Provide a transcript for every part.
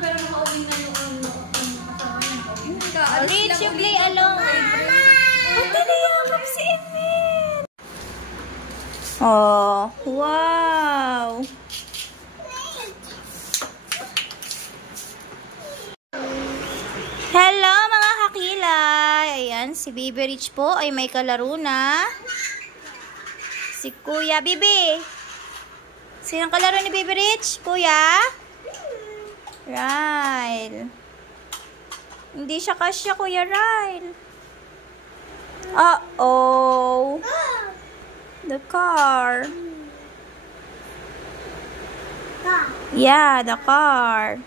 pero nakauwi na yung asawa niya. Rich, you play alone. Ate niyamap si Emil. Oh, wow. Hello mga kakilay. Ayan, si Baby Rich po ay may kalaro na. Si Kuya Bibi. Sinong kalaro ni Baby Rich? Kuya? Ryle. Hindi siya kasya, Kuya Ryle. Uh-oh. The car. Yeah, the car.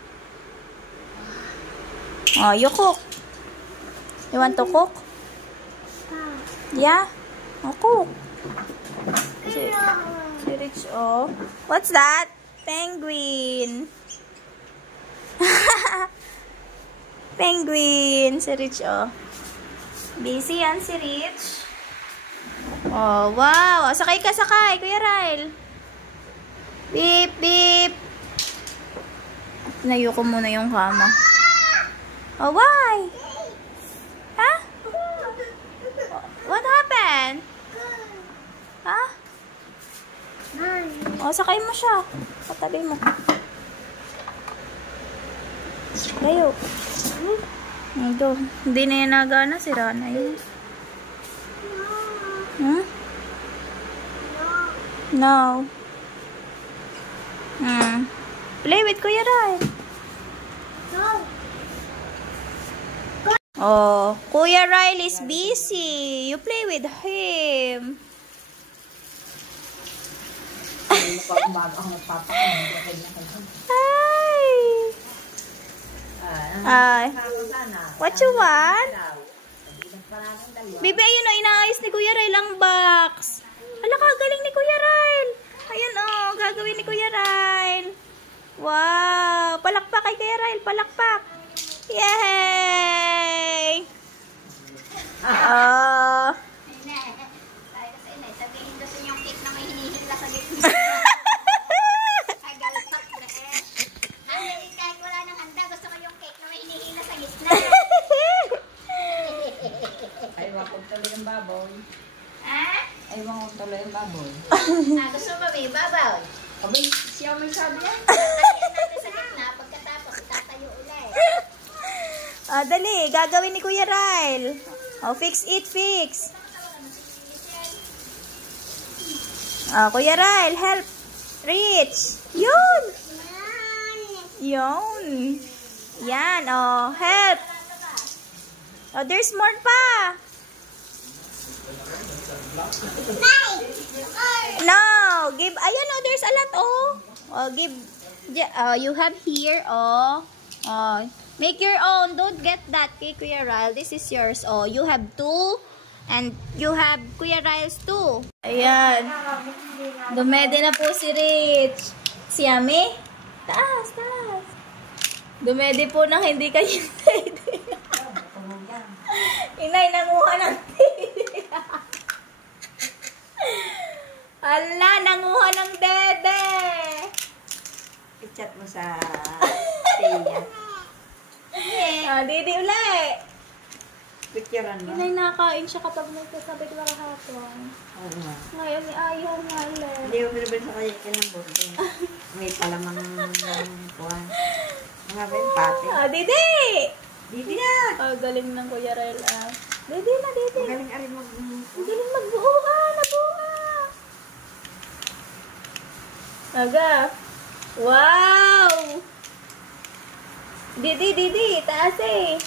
Oh, you cook. You want to cook? Yeah? Oh, cook. Si Rich, oh. What's that? Penguin. Penguin. Si Rich, oh. Busy yan si Rich. Oh, wow. Sakay ka, sakay, Kuya Ryle. Beep, beep. Nayo ko muna yung kama. Oh, why? Huh? What happened? Huh? Oh, sakay mo siya. Patabi mo. Layo. Ito. Hindi na yan nagana. Sira na yun. Hmm? No. Play with Kuya Ryle. No. Oh, Kuya Ryle is busy. You play with him. Hi. What you want? Bibi, ayun o, inaayos ni Kuya Ryle ang box. Hala, kagaling ni Kuya Ryle. Ayan o, gagawin ni Kuya Ryle. Wow. Palakpak kay Kuya Ryle. Palakpak. Yay! Oh. Sabihin ko sa yung cake na may hinihila sa gitna. Kagalpak na eh. Kahit wala nang handa, gusto ko yung cake na may hinihila sa gitna. Ayaw ko tuloy yung baboy. Ha? Ayaw ko tuloy yung baboy. Gusto mo may babaw? Abay, siya may sabi yan. Tatayan natin sa gitna, pagkatapos itatayo ulit. Dali, gagawin ni Kuya Ryle. Oh, fix it, fix. Kuya Ryle, help. Rich. Yun. Yun. Yan, oh, help. Oh, there's more pa. No, give, ayan, oh, there's a lot, oh. Oh, give, you have here, oh. Oh, make your own. Don't get that, okay, Kuya Ryle. This is yours. Oh, you have two. And you have Kuya Ryle's two. Ayan. Dumede na po si Rich. Si Yami? Taas, taas. Dumede po nang hindi kayo dede. Inay, nanguha ng dede. Ala, nanguha ng dede. I-chat mo sa Tia. Dede ulit. Picturean mo. Inay, nakain siya kapag nagsasabi ko kahapon. Oo nga. Ngayon, ayaw nga ulit. Hindi ko pinabili sa kaya kinambot. May palamang kuhan. Mga ba yung pati? Dede! Didi na! Galing ng Kuya Ryle, Dede na, Dede. Magaling arin mo. Magaling magbuo, nabuo. Aga. Wow! Didi, taas eh.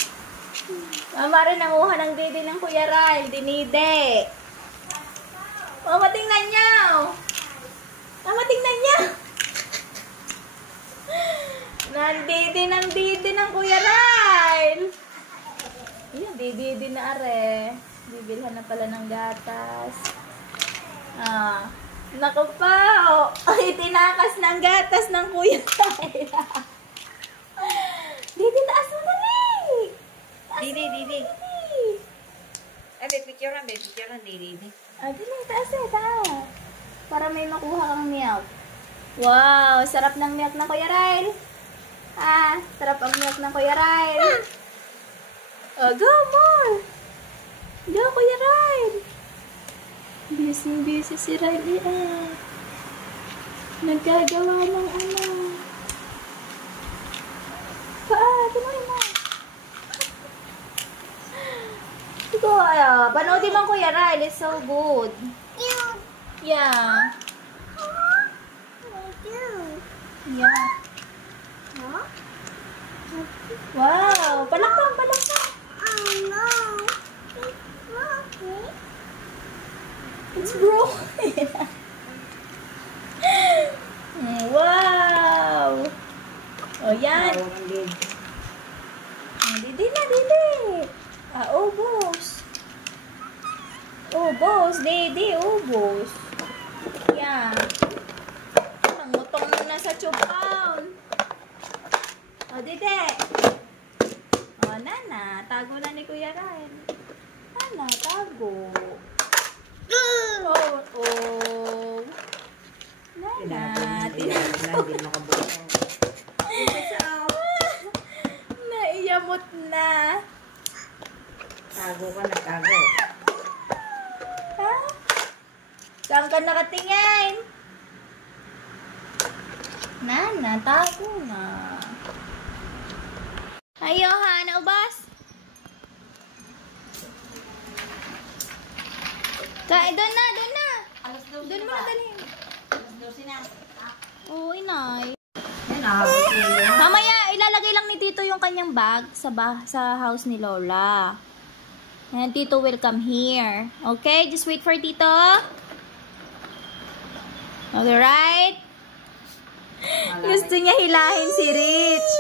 Mama rin nanguha ng didi ng Kuya Ryle. Dinide. Mama, tingnan niyo. Mama, tingnan niyo. Nandidi ng Kuya Ryle. Ayan, didi na are. Bibilhan na pala ng gatas. Naku pa. Ay, tinakas ng gatas ng Kuya Ryle. Didi, taas mo dali. Didi. Ay, may picturean, Didi. Dili, taas eh, taas. Para may makuha kang milk. Wow, sarap ng milk ng Kuya Ryle. Ah, sarap ang milk ng Kuya Ryle. Oh, go more. Go, Kuya Ryle. Busy si Ryle. Ah. Nagagawa ng ano. Tuloy mo. Ito, panoodin mo Kuya Ryle. It's so good. Yeah. Yeah. Wow, palakpak. It's broken. Wow. Oh, yan. Dili. Ubos. Ubos. Yan. Nangutong na sa tube pound. O, Dede. O, Nana. Tago na ni Kuya Ryan. Nana, tago. Nana. Naiyamot na. Tago ka na, tago. Ha? Saan ka nakatingin? Nana, tago na. Ayo ha, naubas? Doon na. Doon mo na dalhin. Oo, inay. Mamaya, ilalagay lang ni Tito yung kanyang bag sa house ni Lola. And Tito will come here. Okay? Just wait for Tito. Alright? Gusto niya hilahin si Rich.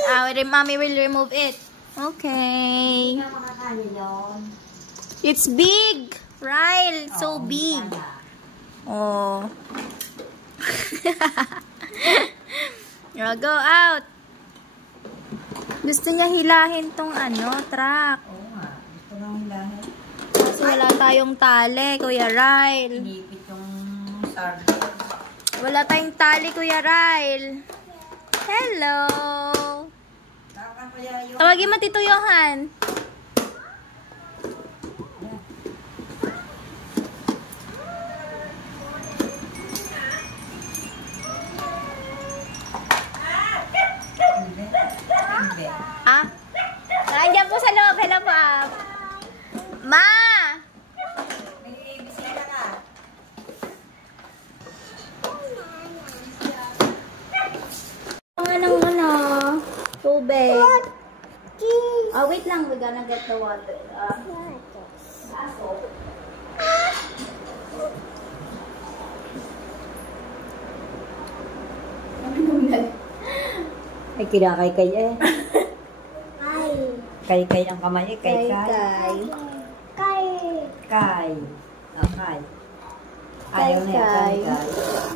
Mommy will remove it. Okay. It's big. Ryle. So big. Oh. Go out. Gusto niya hilahin tong truck. Oo nga, gusto nang hilahin. Kasi wala tayong tali, Kuya Ryle. Inipit yung sardine. Wala tayong tali, Kuya Ryle. Hello. Tawagin mo Tito Johan. Ah? Nandiyan po sa loob. Hello po. Ma! May bisita ka. Tubig. Wait lang. We're gonna get the water. Ay, kinakay-kay eh. Kay-kay ang kamay eh. Kay-kay. Kay. Kay. Ayaw na yung kay-kay.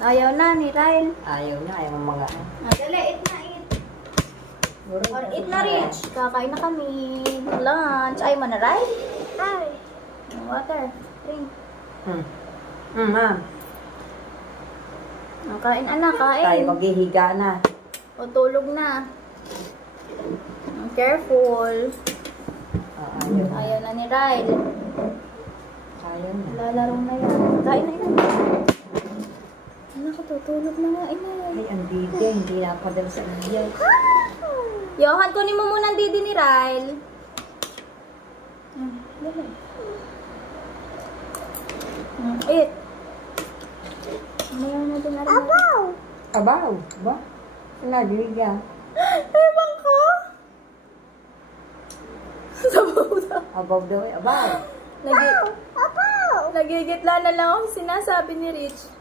Ayaw na ni Ryle. Ayaw na, ayaw ang mga. Dali, eat na. Or eat na, Rich. Kakain na kami. Lunch. Ayaw mo na, Ryle? Water. Drink. Ma'am. Kain, anak. Kain. Tayo maghihiga na. O, tulog na. Careful. Ayaw na. Ayaw na ni Ryle. Ayaw na. Lalaro na yan. Kain na yan. Anak ko, tutulog na nga. Ay, ang didi. Hindi napadala sa iya. Johan, kunin mo muna ang didi ni Ryle. Dali. Eat. Mayroon na din na rin. Abaw. Ba? Naghihiga. Ewan ko. Sabaw daw. Abaw daw eh. Abaw. Nagigitla na lang ako sinasabi ni Rich.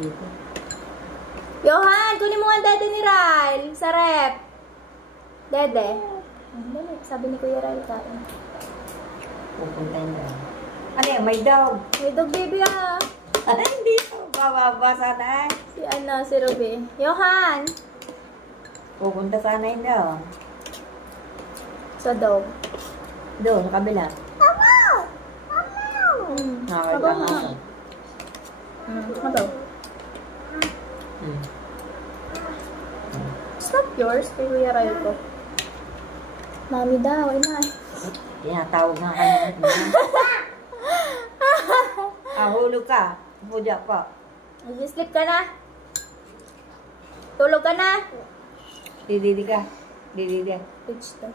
Dito. Johan, kunin mo ang dede ni Ryle sa rep. Dede. Sabi ni Kuya Ryle kain. Pupuntahin na. Ano yan? May dog. May dog baby ah. Ay, hindi po. Bababa sana. Si Ruby. Johan. Pupunta sana yun daw. Sa dog. Doon, sa kabila. Nakakita na ako. Ano daw? It's not yours. Kay Kuya Ryle ko. Mami daw. Ina. Tinatawag nga kanina. Hulog ka. Huda pa. Sleep ka na. Tulog ka na. Dididi ka. Dididi. Pitch to.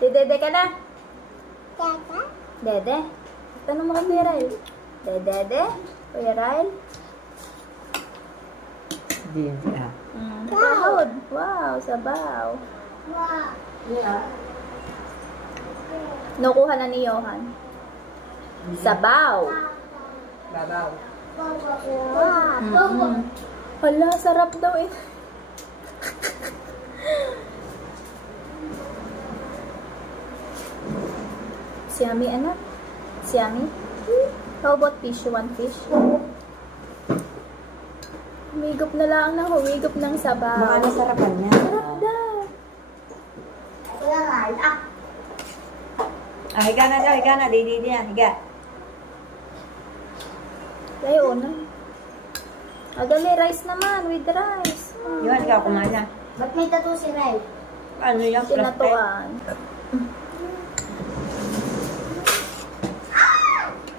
Dede ka na. Dede. Tanong mo kay Kuya Ryle. Dede. Kuya Ryle. Dididi ka. Sahod. Wow, sabaw. Yeah. Nakuha na ni Johan. Sabaw. Babaw. Hala, sarap daw eh. Siami, ano? Siami? How about fish? You want fish? Humigop na lang na humigop ng sabaw. Baka nasarapan niya. Sarap daw. Higa na daw, higa na. Dididi yan, higa. Ayaw na. Dali, rice naman. With rice. Yun, ikaw kumain na. Ba't may tattoo si Ray? Ano yung Tinatuan.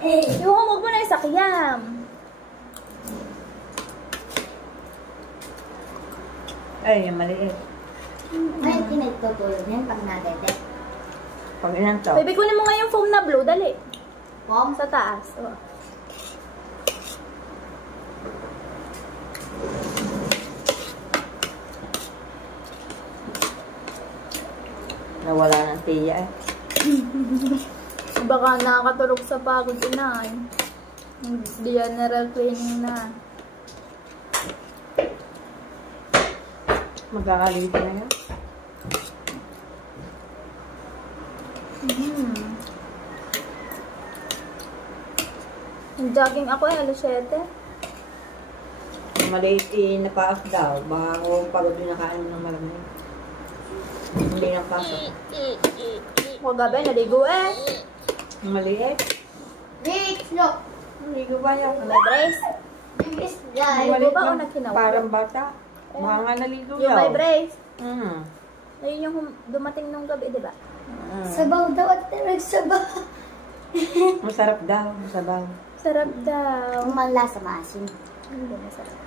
Yung humog mo na yung sakyam. Ay, yung maliit. Ay, pinagtutulog yan pag nadete. Pag ilan to? Baby, kunin mo nga yung foam na blue. Dali. Mom? Sa taas. Oh. Nawala ng tiya eh. Baka nakakatulog sa pagod inay. General cleaning na. Magkakalito na yun. Jogging ako eh, alas 7. Maliit napaas daw. Baka ako pagod din nakain ng malamig. Hindi napasok. O gabi, naligo eh. Maliit? Wait, look! Maligo ba yan? May brace. This guy. Naligo Maliit ba o lang. nagkinaw? Parang bata. Baka nga naligo Yung daw. may brace. Mm. Ayun yung dumating nung gabi, di ba? Sabaw daw at nagsabaw. Masarap daw. Masabaw. Sarap daw. Ang manlasa maasim. Hindi masarap.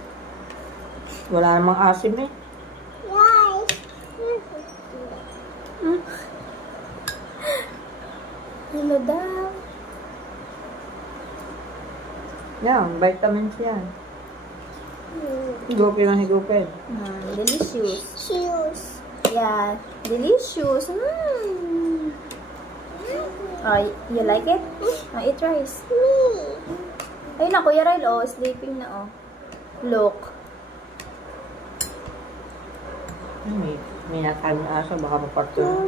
Wala namang asim eh. Hello daw. Yan, vitamins yan. Higupin ang higupin. Delicious. Shoes. Yeah, delicious. Oh, you like it? Oh, eat rice. Ayun na, Kuya Ryle, oh, sleeping na, oh. Look. May natay ng aso, baka maparto na.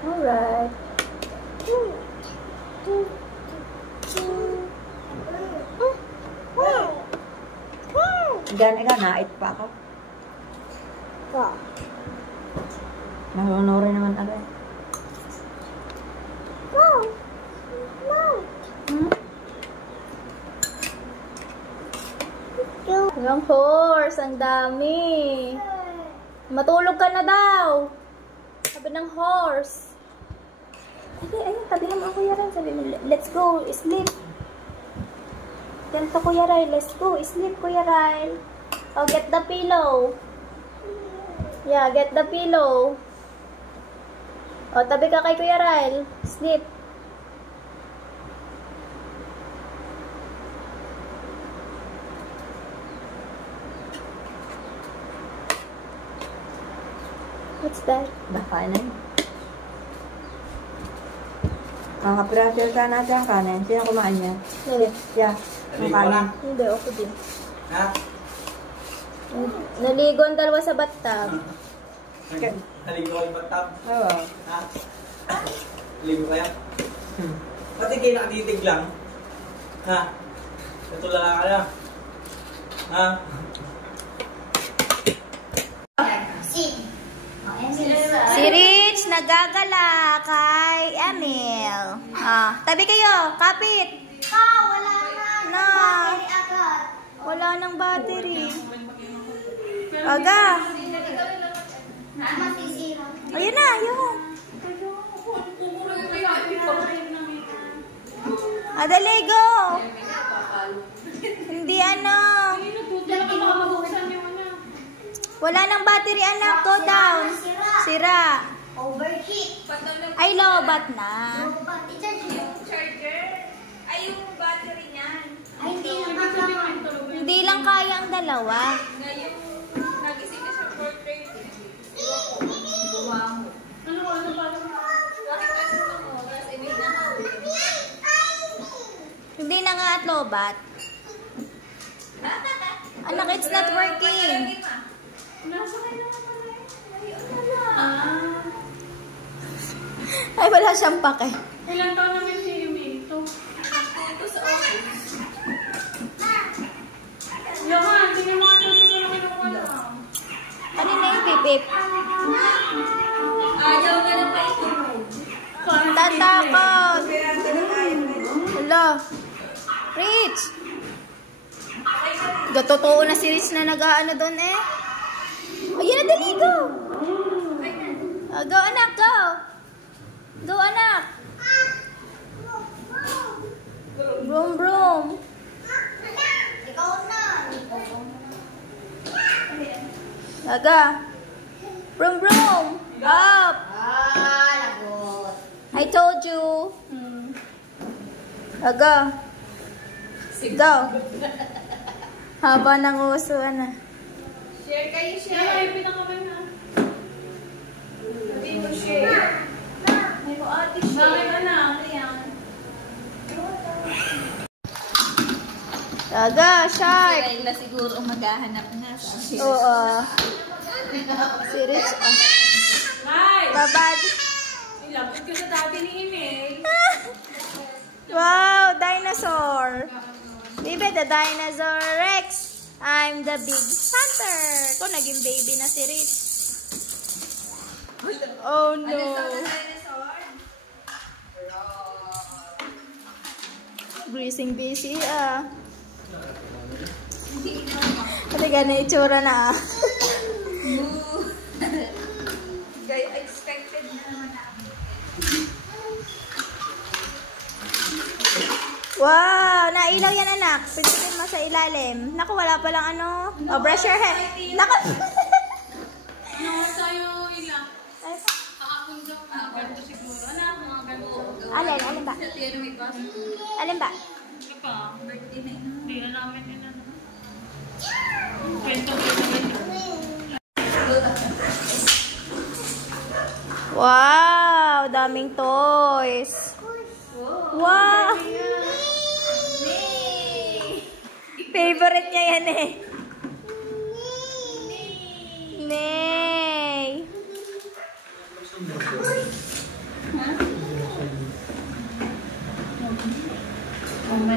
Alright. Ika, nait pa ako. Nahunorin naman agad. Yung horse, ang dami. Matulog ka na daw. Sabi ng horse. Ayun, tabihan mo ang Kuya Ryle. Sabi mo, let's go, sleep. Ganito Kuya Ryle, let's go, sleep Kuya Ryle. Oh, get the pillow. Yeah, get the pillow. Oh, tabi ka kay Kuya Ryle. Sleep. What's that? Nakain na yun. Makapirasyo ka natin ang kanin. Sino kumain niya? Hindi. Yeah, ang kanin. Hindi, ako din. Ha? Naligo ang dalawa sa bathtub. Okay. Naligo kayo ba tab? Oo. Ha? Naligo kaya? Pati kayo nakatitig lang? Ha? Natulala ka na? Ha? Si. Oh, yan si Si Rich, nagagala kay Emil. Tabi kayo. Kapit. Wala na. Na. Battery agad. Wala nang battery. Aga. Masisira. Ayun na, ayun. Dali, go. Hindi ano. Wala nang battery, anak. Go down. Sira. Overheat. Ay, lobat na. Ay, yung battery niyan. Ay, hindi naman. Hindi lang kaya ang dalawa. Ngayon, nagising na siya for 30. Buwa mo. Kahit ano mo, tapos inihinahawi. Hindi na nga at lobat. Anak, it's not working. Ay, wala siyang pake. Ilan taon namin si Yumi ito? Ito sa office. Yaman, tingnan mo ito. Tingnan mo ito. Ano na yung pipip? Ayaw na lang pa ito. Tatakot. Hala. Rich. Totoo na si Rich na nag-ano doon eh. Ayun na, dali, go. Go, anak, go. Go, anak. Broom, broom. Ikaw na. Aga. Broom, broom. Up. Lagot. I told you. Aga. Go. Haba ng uso, ano. Share kayo, Kaya share. ay pinakamay na. Hindi mo share. May mo ate share. Bakit anak? Aga, shark. Si Layla siguro maghahanap na. Oo. Si Rich, Ay! babad. Ilapit ko sa dati ni Emil. Wow, dinosaur. Baby, the dinosaur Rex. I'm the big hunter. Ko, naging baby na si Rich. Oh no. Busy ah. Kasi gana itsura na ah. Gaya expected na naman namin. Wow, nailaw yan anak. Pindutin mo sa ilalim. Naku, wala palang ano. Oh, brush your hair. Naku. Ano sa'yo ilang? Ay, Kakapon daw. Ganito siguro. Anak, mga ganito. alin ba? Alin ba? Ito pa. Hindi na namin yun ano. Kwento. Wow, daming toys. Wow. Favorite niya yan eh. Nay.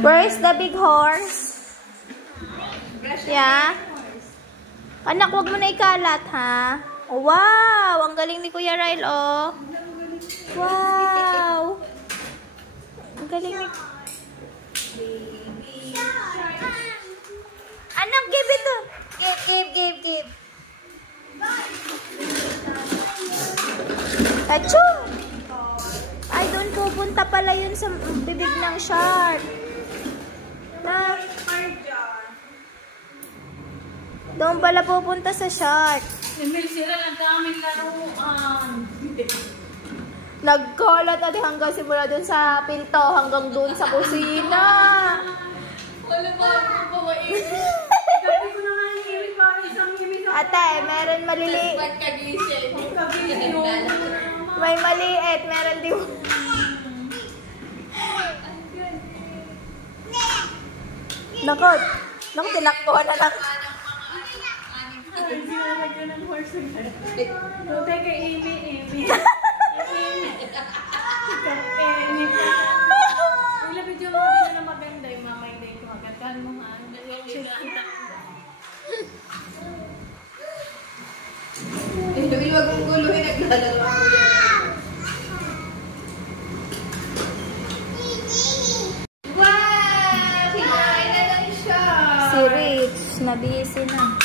Where's the big horse? Yeah. Anak, wag mo na ikalat, ha? Oh, wow! Ang galing ni Kuya Ryle, oh. Wow! Ang galing ni... Anak, give it to... Give. Achoo! Ay, doon pupunta pala yun sa bibig ng shark. Na... Doon pala pupunta sa shark. Emil, sila lang kaming laruan. Nagkalat ate hanggang simula dun sa pinto hanggang dun sa kusina. Wala pa ako pawain. Sabi ko na nga yung Emil para isang Emil. Ate, meron maliliit. Ba't kagising? May maliit, meron di Nakot. Naku, tinakbuhan na lang. Hindi na lagyan ng horse agad. Dote kay Emil. Ilapit yung mga din na maganda yung mamay na ito. Magandaan mo nga. Huwag mong guluhin, naglalaro ako yan. busy na.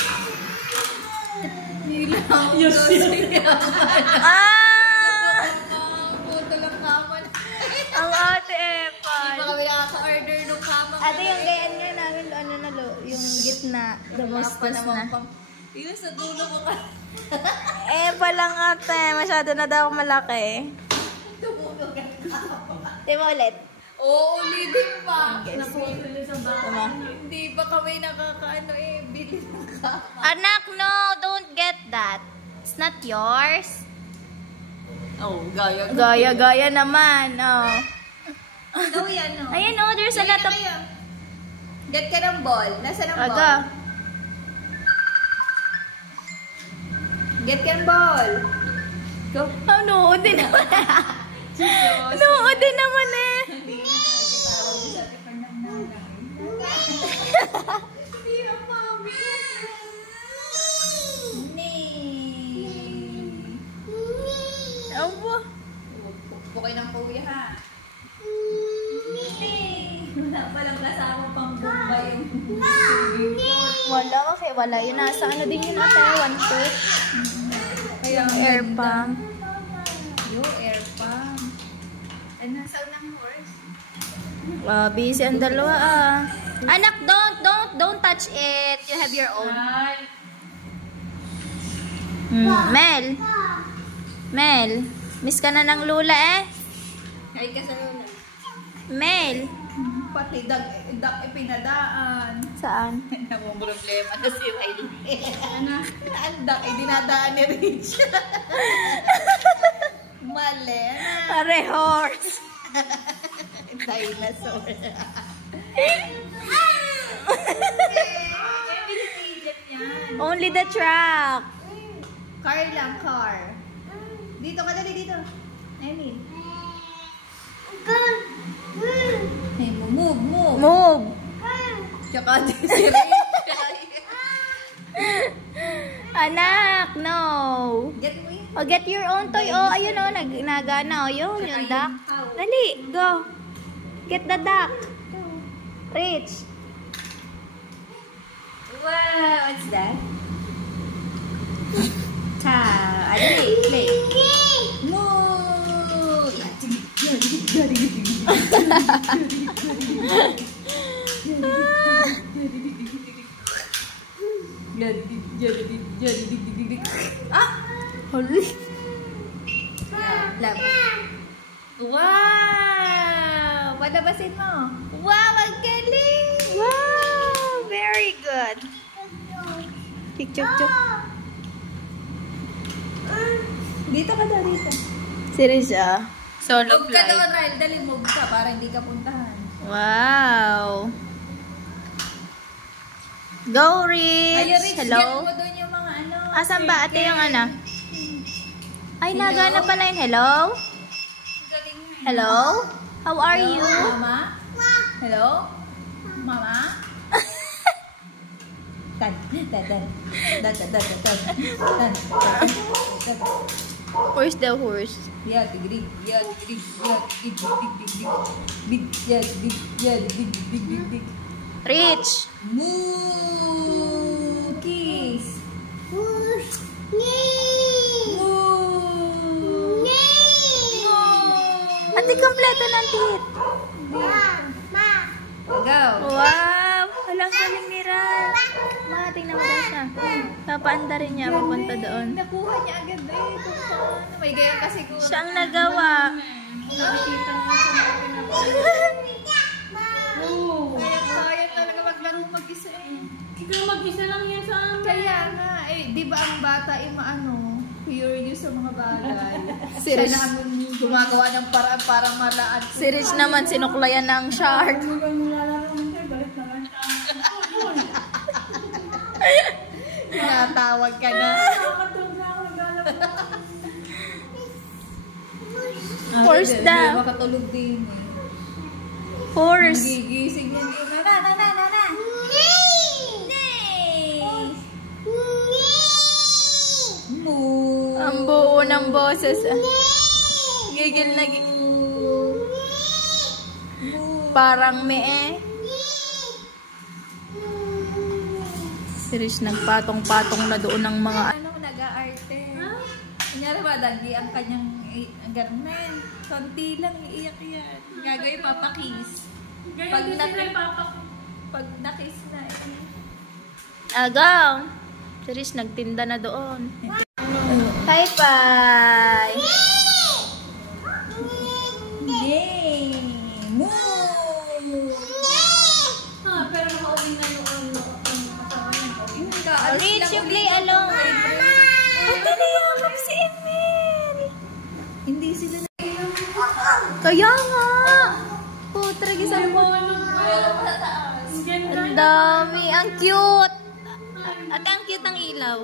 Yes, Ah! Puto lang kaman. Ang ate Hindi Epal. pa kami nakaka-order nung kama. Ate, yung gayan nga namin, ano na lo, yung gitna, dumustos na. Yun, sa dulo ko ka. Eh, palang ate, masyado na daw malaki. Tumulog ka. Di mo ulit. Oo, ulitin pa. Tama. Hindi pa kami nakakaano bili ng kama. Anak, no, don't get that. It's not yours. Oh, gaya. Gaya-gaya naman, oh. Ano yan, no? Ayan, oh, there's a lot of... Get ka ng ball. Nasaan ang ball? Aga. Get ka ng ball. Go. Oh, nood din naman. Nood din naman eh. Aba. Bukay ng kuya, ha? Wala palang kasama pang bomba yung... Wala kasi, wala. Yun nasa ano din yun ate, 1 Kaya Yung air pump. Yung air pump. Ano, saan ng horse? Busy ang dalawa ah. Anak, don't touch it. You have your own. Mel, miss ka na ng lula eh. Ay, ka sa lula. Mel. Pati dag ipinadaan. Saan? Namang problema na si Riley. Ano? Ang dak dinadaan ni Rich. Mali na. Pare horse. Dinosaur. Only the truck. Car lang, car. Dito ka dali, dito. Emil. Hey, move. Move. Tsaka si Rich. Anak, no. Get mo yun. Oh, get your own toy. Oh, ayun oh, nagana. Oh, yun, yung duck. Dali, go. Get the duck. Rich. Wow, what's that? Play. Move. Holy. Love. Wow! Palabasin mo. Wow, ang galing! Wow, very good. Picture. Dito ka daw, dito. Serious ah. Solo Move ka daw, flight. Nile. Dali, move ka para hindi ka puntahan. Wow. Go, Rich. Ay, Rich, Hello. get mo doon yung mga ano. Asan ba ate yung ano? Ay, nagana pala yun. Hello? Galing mo. Hello? How are you? Mama? Hello? Mama? Dad. Where's the horse? Yeah, dig. Rich. Moo! Kiss! Moo! Ate, kompleto ng tit. Go! Wow. Walang galing ni Ral. Ma, tingnan mo daw siya. Papaanda rin niya. Papunta doon. Nakuha niya agad eh. Kung paano. May gaya kasi ko. Siya ang nagawa. Nakikita mo sa mga Kaya talaga maglaro mag-isa eh. Ikaw mag-isa lang yan sa amin. Kaya nga eh. Di ba ang bata ay curious sa mga bagay. Si Siya Rich. naman gumagawa ng paraan para malaan. Si Rich naman sinuklayan ng shark. Natawag ka na. Horse Hindi, daw. hindi makatulog din eh. Horse. Gigising yan. Na. Moo. Ang buo ng boses. Gigil na Parang mee. Si Rich nagpatong-patong na doon ng mga... Ano, nag-aarte. Kunyari ba, dagi ang kanyang garment. Konti lang, iiyak yan. Gagawin papakis. Pag nakis na Agaw! Si Rich nagtinda na doon. Hi, Pai! Yay! Moo! Pero nakauwi na noon. Rich, you play along. Ito niyakap si Emil. Hindi sila na Kaya nga! Putra, gisang mo. Ang dami. Ang cute. At ang cute ang ilaw.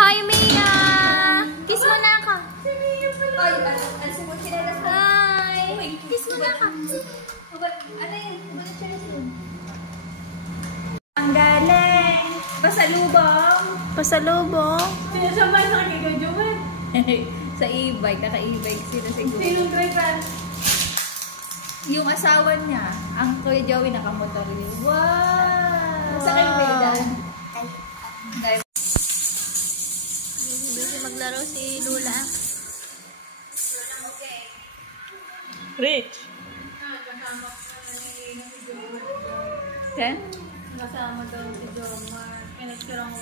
Hi, Mia! Kiss mo na ako. Ay, alisin mo sila na sa... Hi! Kiss mo na ako. Ano yun? Ano yun? Ang galing! Pasalubong! Pasalubong. Sinasabay sa kay Joel. Sa e-bike, naka-e-bike sila siguro. Sino driver? Yung asawa niya, ang Kuya Joey nakamotor yun. Wow! Sa kayo Bedan? Busy maglaro si Lula. Rich! Okay? Kasama daw si Jomar. Pinagtirang